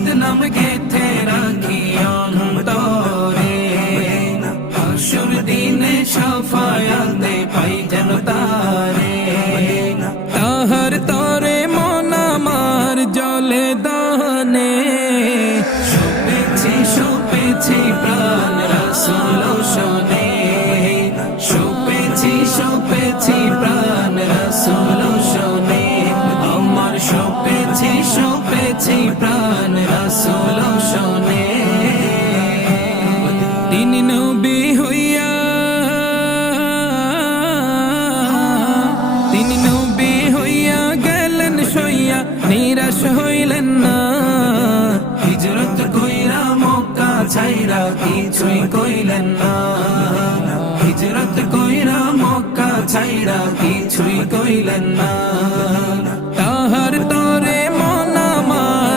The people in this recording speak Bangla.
বদনাম গেথে রাখি অন্তরে হাসুর দিনে শাফায়াতে পাই যেন তারে তাহার তরে মন আমার জলে দহনে শুপেছি প্রাণ রাসূল শোনে শুপেছি প্রাণ রাসূল শোনে আমার শুপেছি প্রাণ রাসূল শোনে তিনি নবী হইয়া গেলেন সইয়া নিরাশ হইলেন না হিজরত কইরা মক্কা ছাইরা কিছুই কইলেন না হিজরত কইরা মক্কা ছাইরা কিছুই কইলেন না